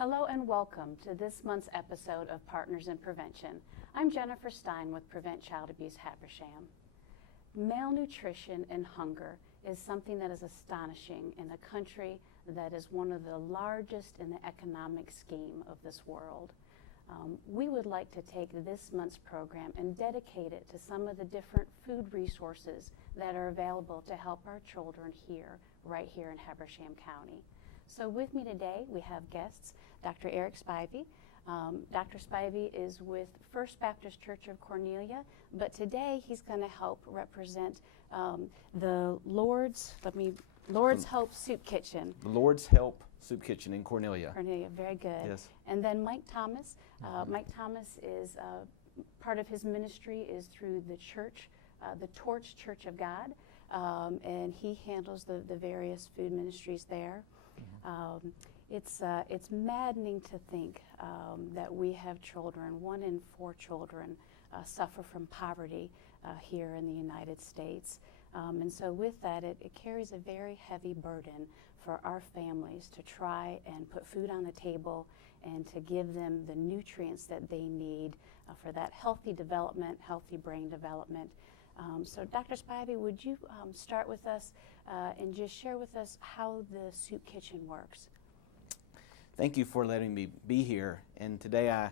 Hello and welcome to this month's episode of Partners in Prevention. I'm Jennifer Stein with Prevent Child Abuse Habersham. Malnutrition and hunger is something that is astonishing in a country that is one of the largest in the economic scheme of this world. We would like to take this month's program and dedicate it to some of the different food resources that are available to help our children right here in Habersham County. So with me today, we have guests, Dr. Eric Spivey. Dr. Spivey is with First Baptist Church of Cornelia, but today he's going to help represent the Lord's Hope Soup Kitchen. The Lord's Help Soup Kitchen in Cornelia. Cornelia, very good. Yes. And then Mike Thomas. Mike Thomas is part of his ministry is through the church, the Torch Church of God, and he handles the various food ministries there. It's maddening to think that we have children, 1 in 4 children suffer from poverty here in the United States. And so with that, it carries a very heavy burden for our families to try and put food on the table and to give them the nutrients that they need for that healthy development, healthy brain development. So Dr. Spivey, would you start with us and just share with us how the soup kitchen works? Thank you for letting me be here. And today I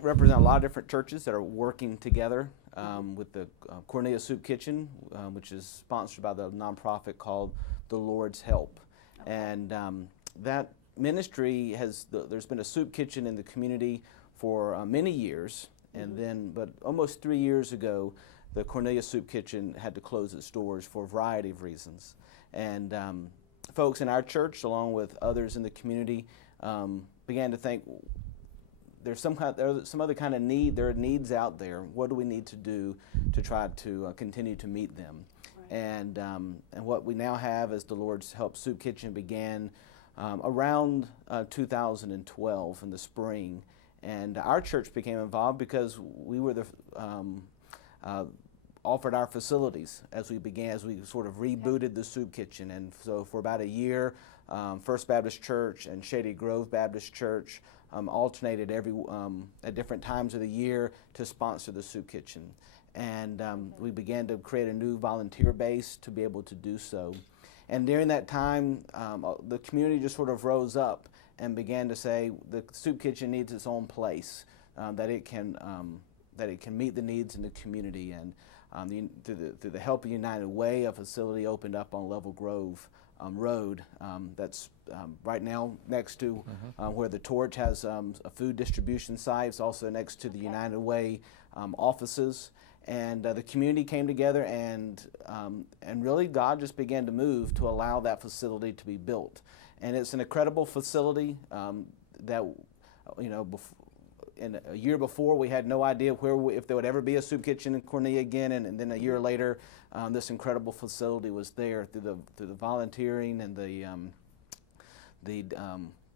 represent a lot of different churches that are working together with the Cornelia Soup Kitchen, which is sponsored by the nonprofit called The Lord's Help. Okay. And that ministry there's been a soup kitchen in the community for many years. And then, but almost 3 years ago, the Cornelia Soup Kitchen had to close its doors for a variety of reasons. And folks in our church, along with others in the community, began to think there's some other kind of need. There are needs out there. What do we need to do to try to continue to meet them? Right. And what we now have is the Lord's Help Soup Kitchen began around 2012 in the spring. And our church became involved because we were offered our facilities as we sort of rebooted the soup kitchen. And so for about a year, First Baptist Church and Shady Grove Baptist Church alternated at different times of the year to sponsor the soup kitchen. And we began to create a new volunteer base to be able to do so. And during that time, the community just sort of rose up and began to say the soup kitchen needs its own place, that it can meet the needs in the community. And through the Help United Way, a facility opened up on Level Grove Road. That's right now next to where the Torch has a food distribution site. It's also next to the United Way offices. And the community came together, and really God just began to move to allow that facility to be built. And it's an incredible facility that, in a year before, we had no idea if there would ever be a soup kitchen in Cornelia again, and then a year later, this incredible facility was there through the volunteering and the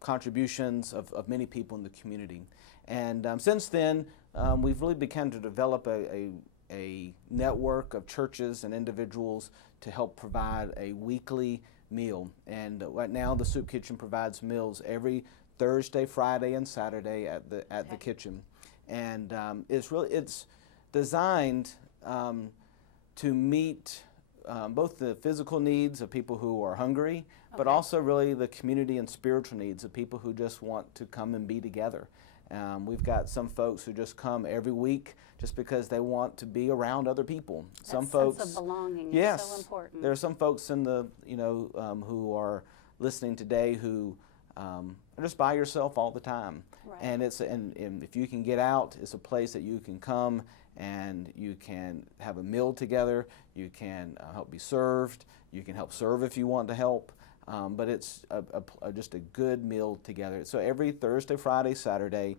contributions of many people in the community. And since then, we've really begun to develop a network of churches and individuals to help provide a weekly meal. And right now, the soup kitchen provides meals every Thursday, Friday, and Saturday at the kitchen, and it's designed to meet both the physical needs of people who are hungry, but also really the community and spiritual needs of people who just want to come and be together. We've got some folks who just come every week just because they want to be around other people. Some folks, sense of belonging yes, is so important. There are some folks in the who are listening today who are just by yourself all the time. Right. And and if you can get out, it's a place that you can come and you can have a meal together. You can help be served. You can help serve if you want to help. But it's just a good meal together. So every Thursday, Friday, Saturday,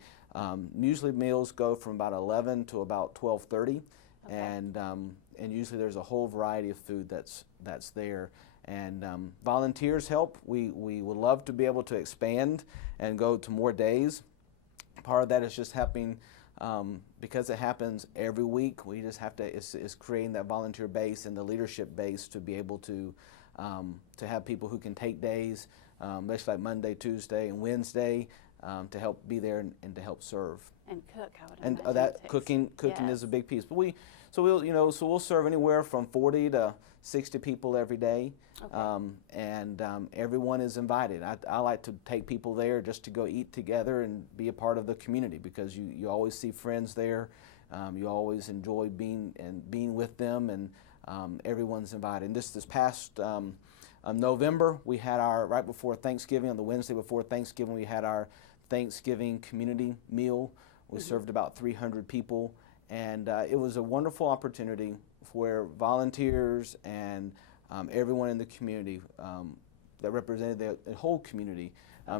usually meals go from about 11 to about 12:30, and usually there's a whole variety of food that's there. And volunteers help. We would love to be able to expand and go to more days. Part of that is just happening because it happens every week. We just have to is creating that volunteer base and the leadership base to be able to have people who can take days, basically like Monday, Tuesday, and Wednesday, to help be there and to help serve. And cook, I would And imagine. that cooking Yes. is a big piece. But we'll serve anywhere from 40 to 60 people every day. Okay. Everyone is invited. I like to take people there just to go eat together and be a part of the community, because you always see friends there. You always enjoy being with them, and everyone's invited. And this past November, we had right before Thanksgiving, on the Wednesday before Thanksgiving, we had our Thanksgiving community meal. We served about 300 people, and it was a wonderful opportunity where volunteers and everyone in the community that represented the whole community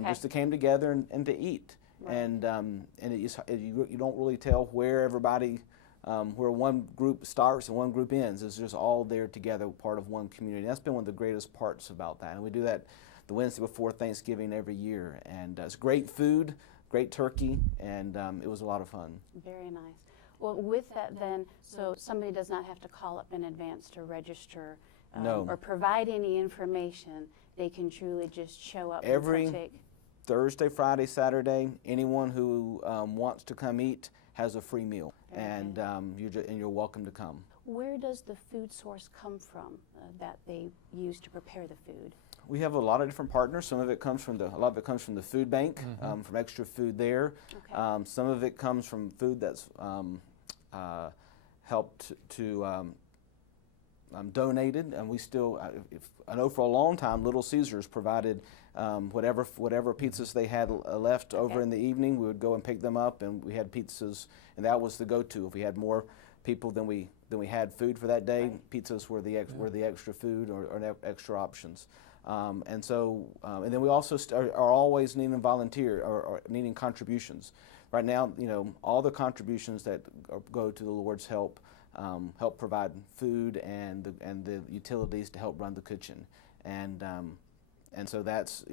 just came together and to eat. Right. And you don't really tell where everybody, where one group starts and one group ends. It's just all there together, part of one community. That's been one of the greatest parts about that. And we do that the Wednesday before Thanksgiving every year. And it's great food, great turkey, and it was a lot of fun. Very nice. Well, with that then, so somebody does not have to call up in advance to register No. or provide any information. They can truly just show up Every and partake. Thursday, Friday, Saturday, anyone who wants to come eat has a free meal, and you're welcome to come. Where does the food source come from that they use to prepare the food? We have a lot of different partners. Some of it comes from a lot of it comes from the food bank, from extra food there. Okay. Some of it comes from food that's helped to donated, and we still, I know for a long time, Little Caesars provided whatever pizzas they had left over in the evening. We would go and pick them up, and we had pizzas, and that was the go-to. If we had more people than we had food for that day, pizzas were the extra food or extra options. And then we also are always needing volunteer or needing contributions. Right now, all the contributions that go to the Lord's help provide food and the utilities to help run the kitchen, and so that's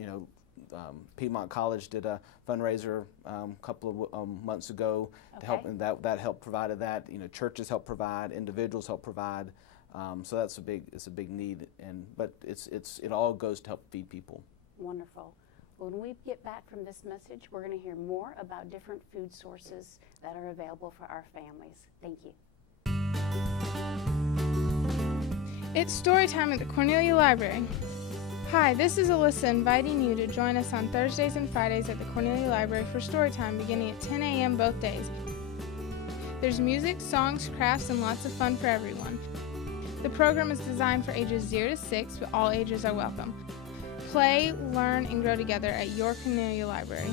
Piedmont College did a fundraiser a couple of months ago to help, and that helped provided that. Churches help provide, individuals help provide, so it's a big need, but it all goes to help feed people. Wonderful. When we get back from this message, we're going to hear more about different food sources that are available for our families. Thank you. It's story time at the Cornelia Library. Hi, this is Alyssa inviting you to join us on Thursdays and Fridays at the Cornelia Library for story time beginning at 10 a.m. both days. There's music, songs, crafts, and lots of fun for everyone. The program is designed for ages 0 to 6, but all ages are welcome. Play, learn, and grow together at your Cornelia Library.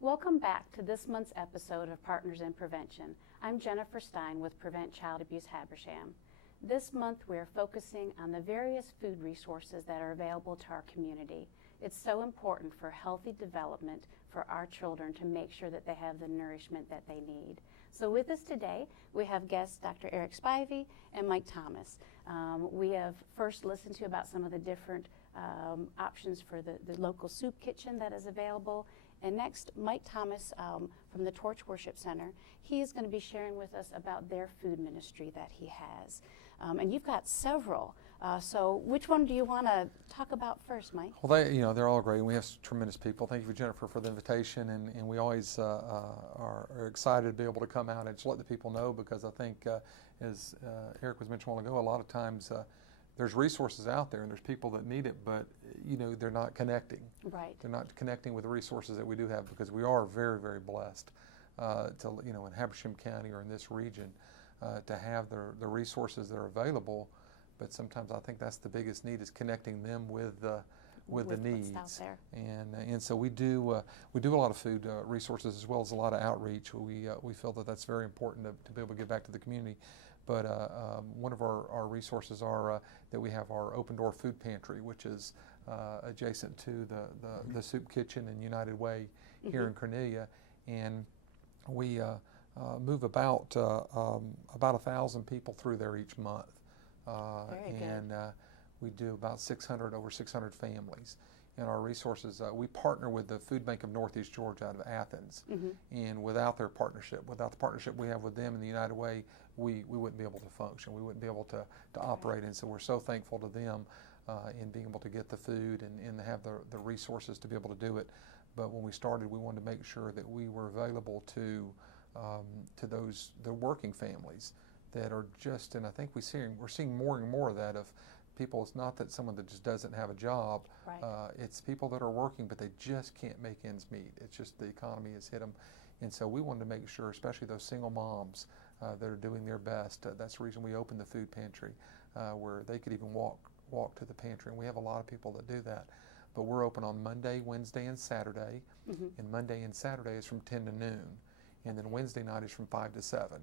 Welcome back to this month's episode of Partners in Prevention. I'm Jennifer Stein with Prevent Child Abuse Habersham. This month we are focusing on the various food resources that are available to our community. It's so important for healthy development for our children to make sure that they have the nourishment that they need. So with us today, we have guests Dr. Eric Spivey and Mike Thomas. We have first listened to about some of the different options for the local soup kitchen that is available. And next, Mike Thomas from the Torch Worship Center, he is going to be sharing with us about their food ministry that he has. And you've got several. So which one do you want to talk about first, Mike? Well, they're all great, and we have tremendous people. Thank you for Jennifer for the invitation, and we always are excited to be able to come out and just let the people know, because I think, as Eric was mentioning a while ago, a lot of times there's resources out there and there's people that need it, but they're not connecting. Right. They're not connecting with the resources that we do have, because we are very, very blessed to in Habersham County or in this region to have the resources that are available. But sometimes I think that's the biggest need, is connecting them with the needs. What's out there. And so we do a lot of food resources, as well as a lot of outreach. We feel that that's very important to be able to give back to the community. But one of our resources are that we have our open door food pantry, which is adjacent to the soup kitchen and United Way here in Cornelia, and we move about 1,000 people through there each month. Very good. And we do about over 600 families. And our resources, we partner with the Food Bank of Northeast Georgia out of Athens. And without the partnership we have with them in the United Way, we wouldn't be able to function. We wouldn't be able to operate. And so we're so thankful to them in being able to get the food and have the resources to be able to do it. But when we started, we wanted to make sure that we were available to the working families that are just, and I think we're seeing more and more of that of people. It's not that someone that just doesn't have a job. Right. It's people that are working, but they just can't make ends meet. It's just the economy has hit them. And so we wanted to make sure, especially those single moms that are doing their best. That's the reason we opened the food pantry, where they could even walk to the pantry. And we have a lot of people that do that. But we're open on Monday, Wednesday, and Saturday. Mm-hmm. And Monday and Saturday is from 10 to noon. And then Wednesday night is from 5 to 7.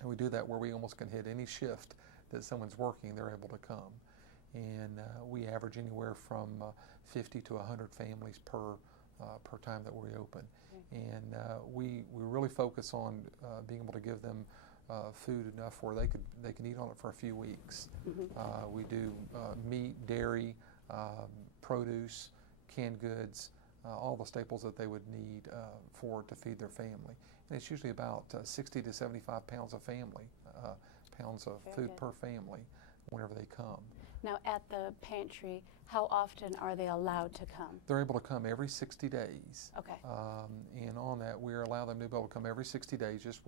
And we do that where we almost can hit any shift that someone's working, they're able to come. And we average anywhere from 50 to 100 families per time that we open. Okay. And we really focus on being able to give them food enough where they can eat on it for a few weeks. Mm-hmm. We do meat, dairy, produce, canned goods, all the staples that they would need to feed their family. And it's usually about 60 to 75 pounds of pounds of food per family whenever they come. Now at the pantry, how often are they allowed to come? They're able to come every 60 days. Okay. And on that, we allow them to be able to come every 60 days just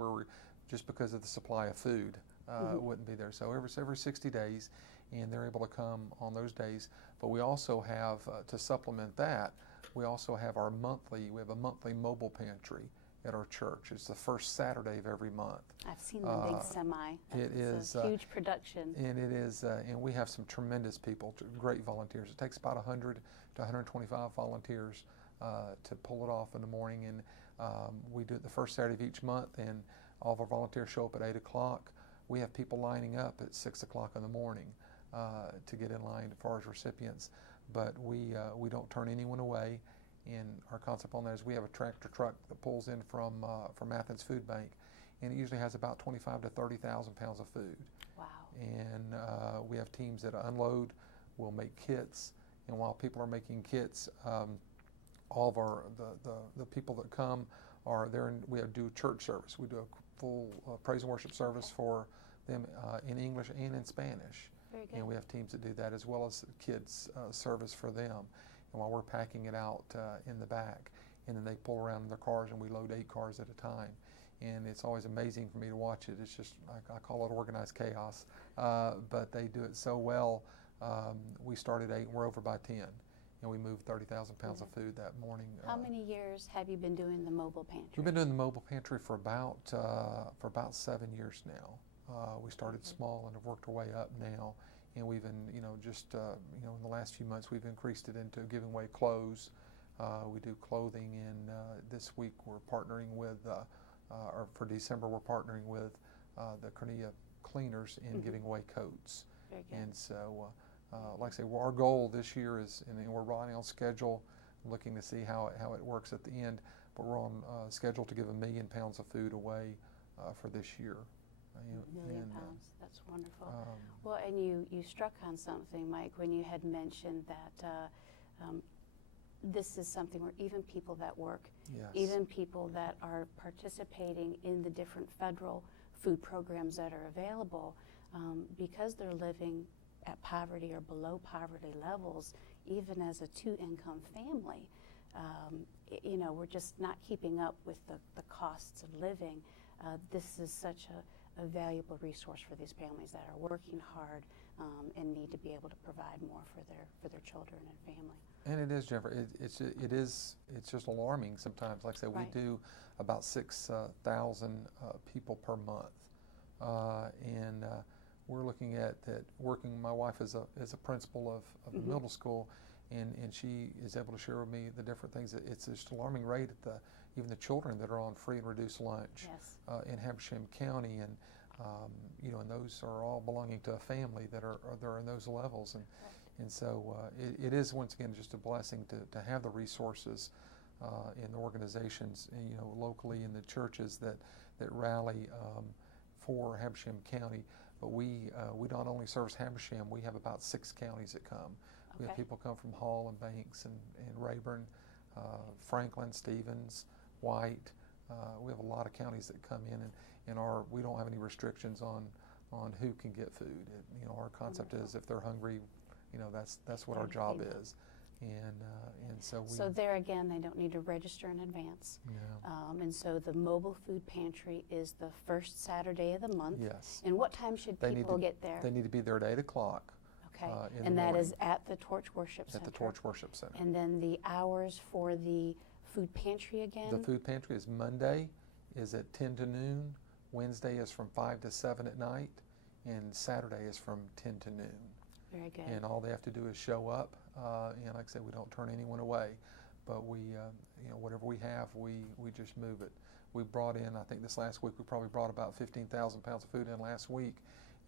because of the supply of food Mm-hmm. wouldn't be there. So every 60 days, and they're able to come on those days. But we also have, to supplement that, we have a monthly mobile pantry at our church. It's the first Saturday of every month. I've seen the big semi. It is a huge production. And it is, and we have some tremendous people, great volunteers. It takes about 100 to 125 volunteers to pull it off in the morning. And we do it the first Saturday of each month, and all of our volunteers show up at 8 o'clock. We have people lining up at 6 o'clock in the morning to get in line as far as recipients. But we don't turn anyone away. And our concept on that is we have a tractor truck that pulls in from Athens Food Bank, and it usually has about 25 to 30,000 pounds of food. Wow. And we have teams that unload, will make kits, and while people are making kits, all of the people that come are there. We do church service. We do a full praise and worship service for them in English and in Spanish. Very good. And we have teams that do that as well as kids service for them. And while we're packing it out in the back, and then they pull around in their cars, and we load 8 cars at a time. And it's always amazing for me to watch it. It's just, I call it organized chaos, but they do it so well. We started 8 and we're over by 10, and we moved 30,000 pounds of food that morning. How many years have you been doing the mobile pantry? We've been doing the mobile pantry for about 7 years now. We started small and have worked our way up now. And we've been, in the last few months, we've increased it into giving away clothes. We do clothing, and this week we're partnering with, or for December, we're partnering with the Cornelia Cleaners in giving away coats. Very good. And so, like I say, our goal this year is, and we're running on schedule, looking to see how it works at the end, but we're on schedule to give 1 million pounds of food away for this year. 1 million pounds. That's wonderful. Well, and you struck on something, Mike, when you had mentioned that this is something where even people that work, yes. even people that are participating in the different federal food programs that are available, because they're living at poverty or below poverty levels, even as a 2-income family, we're just not keeping up with the costs of living. This is such a valuable resource for these families that are working hard and need to be able to provide more for their children and family. And it is, Jennifer. It's just alarming sometimes. Like I said, right. We do about 6,000 people per month, and we're looking at that. Working, my wife is a principal of the middle school, and she is able to share with me the different things. It's just an alarming rate at even the children that are on free and reduced lunch yes. In Habersham County, and and those are all belonging to a family that are in those levels, and so it is once again just a blessing to have the resources in the organizations, locally in the churches that rally for Habersham County. But we not only service Habersham, we have about 6 counties that come. We have people come from Hall and Banks and Rayburn, Franklin, Stevens, White. We have a lot of counties that come in, and we don't have any restrictions on who can get food. Our concept is if they're hungry, that's what our job is. And so we. So there again, they don't need to register in advance. No. And so the mobile food pantry is the first Saturday of the month. Yes. And what time should They people need to, get there? They need to be there at 8 o'clock. Okay. In And the that morning. is at the Torch Worship Center. At the Torch Worship Center. And then the hours for the food pantry again? The food pantry is Monday is at 10 to noon, Wednesday is from 5 to 7 at night, and Saturday is from 10 to noon. Very good. And all they have to do is show up. And like I said, we don't turn anyone away, but we, whatever we have, we just move it. We brought in, I think this last week, we probably brought about 15,000 pounds of food in last week,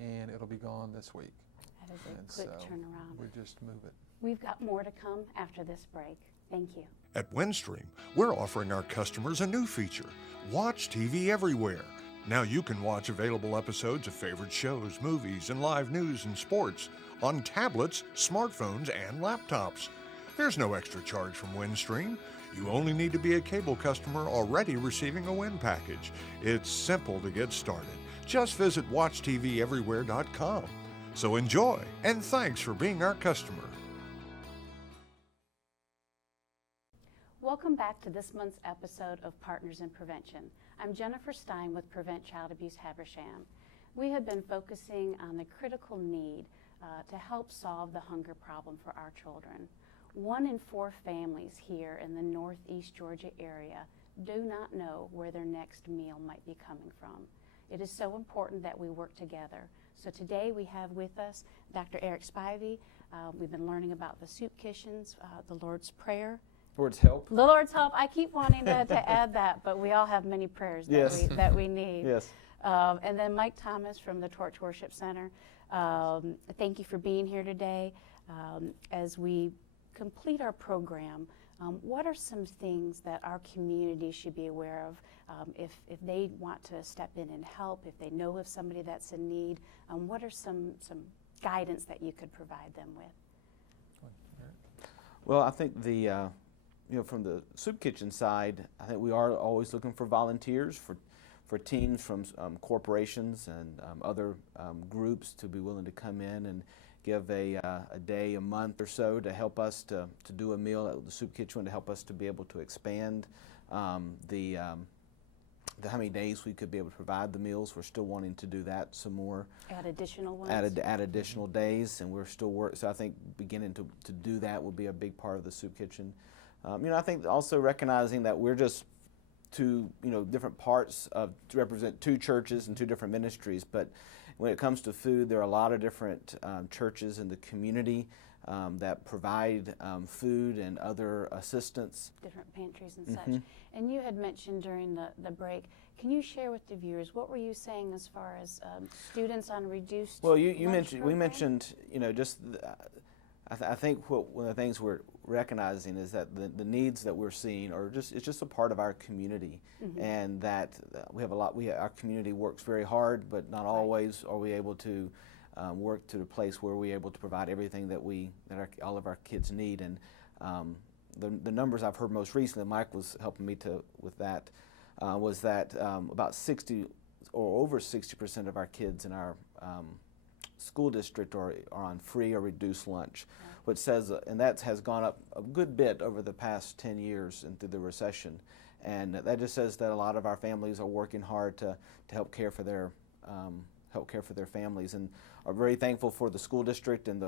and it'll be gone this week. That is a And good so turnaround. we just move it. We've got more to come after this break. Thank you. At Windstream, we're offering our customers a new feature, Watch TV Everywhere. Now you can watch available episodes of favorite shows, movies, and live news and sports on tablets, smartphones, and laptops. There's no extra charge from Windstream. You only need to be a cable customer already receiving a Wind package. It's simple to get started. Just visit WatchTVEverywhere.com. So enjoy, and thanks for being our customer. Welcome back to this month's episode of Partners in Prevention. I'm Jennifer Stein with Prevent Child Abuse Habersham. We have been focusing on the critical need to help solve the hunger problem for our children. 1 in 4 families here in the Northeast Georgia area do not know where their next meal might be coming from. It is so important that we work together. So today we have with us Dr. Eric Spivey. We've been learning about the soup kitchens, the Lord's Prayer. Lord's help. The Lord's help. I keep wanting to add that, but we all have many prayers that, Yes. that we need. Yes. And then Mike Thomas from the Torch Worship Center. Thank you for being here today. As we complete our program, what are some things that our community should be aware of if they want to step in and help, if they know of somebody that's in need? What are some guidance that you could provide them with? Well, I think from the soup kitchen side, I think we are always looking for volunteers, for teams from corporations and other groups to be willing to come in and give a day, a month or so to help us to do a meal at the soup kitchen, to help us to be able to expand the how many days we could be able to provide the meals. We're still wanting to do that some more. Add additional ones? Add additional days, and we're still so I think beginning to do that will be a big part of the soup kitchen. I think also recognizing that we're just two, different parts to represent 2 churches and 2 different ministries, but when it comes to food, there are a lot of different churches in the community that provide food and other assistance. Different pantries and such. And you had mentioned during the break, can you share with the viewers, what were you saying as far as students on reduced Well, we program? mentioned, I think one of the things we're recognizing is that the needs that we're seeing it's just a part of our community, and that our community works very hard, but not always are we able to work to the place where we're able to provide everything that all of our kids need. And the numbers I've heard most recently, Mike was helping me with that, was that about 60 or over 60% of our kids in our school district are on free or reduced lunch, which says, and that has gone up a good bit over the past 10 years and through the recession. And that just says that a lot of our families are working hard to help care for their families, and are very thankful for the school district. And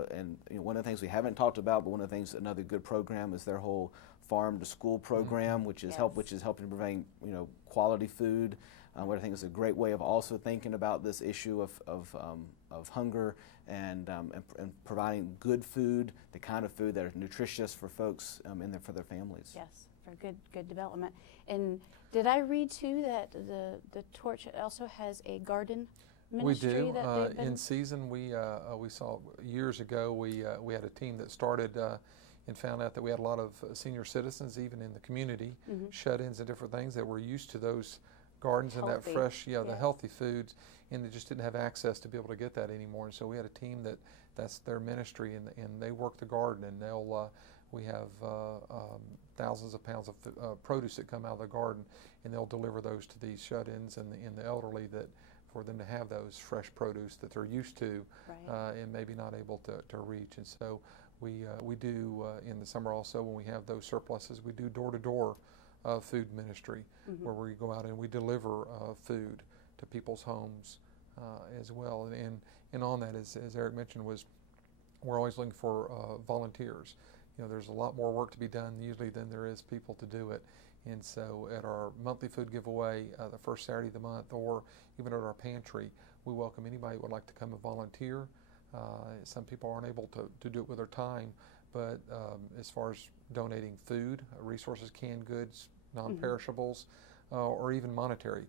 one of the things we haven't talked about, but one of the things, another good program is their whole farm to school program, which is helping to provide quality food. What I think is a great way of also thinking about this issue of hunger and providing good food, the kind of food that is nutritious for folks for their families. Yes, for good development. And did I read too that the Torch also has a garden ministry? We do. That they've been In season, we saw years ago, we had a team that started and found out that we had a lot of senior citizens, even in the community, shut-ins and different things, that were used to those gardens and that fresh, the healthy foods, and they just didn't have access to be able to get that anymore. And so we had a team that's their ministry, and they work the garden, and we have thousands of pounds of produce that come out of the garden, and they'll deliver those to these shut-ins and the elderly that for them to have those fresh produce that they're used to, Right. and maybe not able to reach. And so we do in the summer also, when we have those surpluses, we do door-to-door food ministry, where we go out and we deliver food to people's homes as well. And on that, as Eric mentioned, we're always looking for volunteers. You know, there's a lot more work to be done usually than there is people to do it. And so at our monthly food giveaway, the first Saturday of the month, or even at our pantry, we welcome anybody who would like to come and volunteer. Some people aren't able to do it with their time, but as far as donating food, resources, canned goods, non-perishables, or even monetary,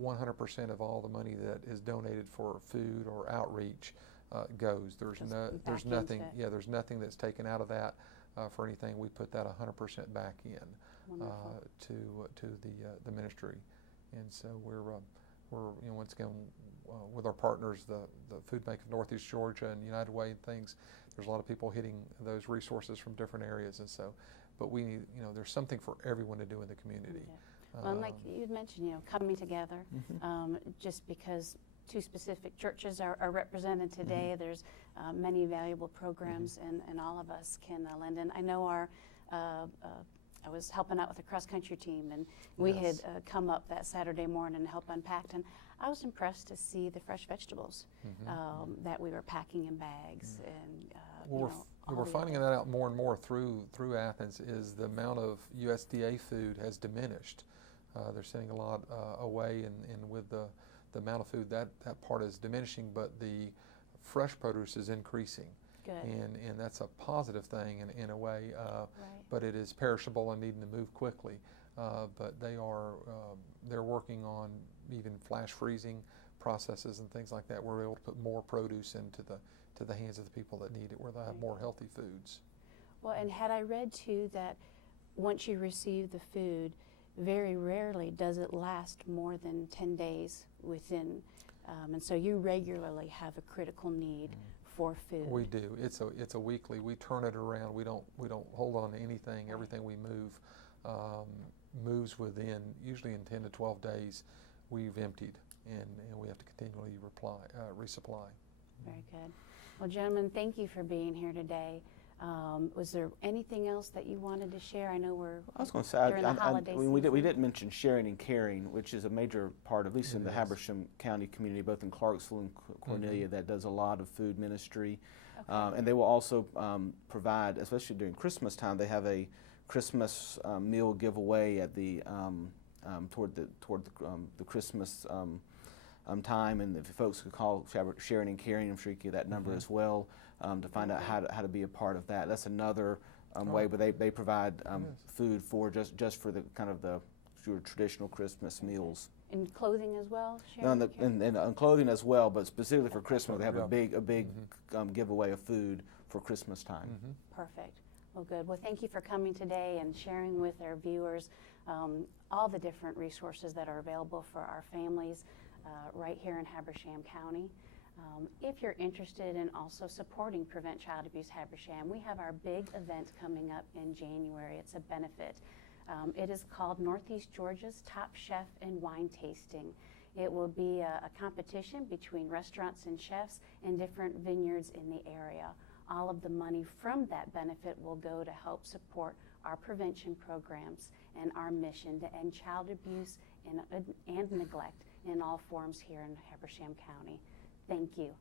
100% of all the money that is donated for food or outreach goes. There's nothing. Yeah, there's nothing that's taken out of that for anything. We put that 100% back in to the ministry, and so we're once again with our partners, the Food Bank of Northeast Georgia and United Way and things. There's a lot of people hitting those resources from different areas, and so, but we need, there's something for everyone to do in the community. Well, and like you'd mentioned, coming together, just because two specific churches are represented today, there's many valuable programs, and all of us can lend in. I know I was helping out with the cross-country team, and we had come up that Saturday morning and helped unpack, and I was impressed to see the fresh vegetables that we were packing in bags. And we're finding that out more and more through Athens, is the amount of USDA food has diminished. They're sending a lot away, and with the amount of food, that part is diminishing, but the fresh produce is increasing. Good. And that's a positive thing in a way, but it is perishable and needing to move quickly. But they're working on even flash freezing processes and things like that, where we're able to put more produce into the hands of the people that need it, where they'll have more healthy foods. Well, and had I read too that once you receive the food, very rarely does it last more than 10 days within, and so you regularly have a critical need for food. We do. It's a weekly. We turn it around. We don't hold on to anything. Everything we move moves within, usually in 10 to 12 days. We've emptied, and we have to continually resupply. Very good. Well, gentlemen, thank you for being here today. Was there anything else that you wanted to share? I know I was going to say, during the holiday season. we didn't mention sharing and caring, which is a major part, at least in the Habersham County community, both in Clarksville and Cornelia, that does a lot of food ministry. Okay. And they will also provide, especially during Christmas time, they have a Christmas meal giveaway at the toward the Christmas time, and if folks could call Sharing and Caring, I'm sure you can get that number as well, to find out how to be a part of that. That's another way where they provide food for just for the kind of your traditional Christmas meals. And clothing as well? And clothing as well, but specifically for Christmas, they have a big giveaway of food for Christmas time. Perfect. Well, good. Well, thank you for coming today and sharing with our viewers all the different resources that are available for our families right here in Habersham County. If you're interested in also supporting Prevent Child Abuse Habersham, we have our big event coming up in January. It's a benefit. It is called Northeast Georgia's Top Chef and Wine Tasting. It will be a competition between restaurants and chefs in different vineyards in the area. All of the money from that benefit will go to help support our prevention programs and our mission to end child abuse and neglect in all forms here in Habersham County. Thank you.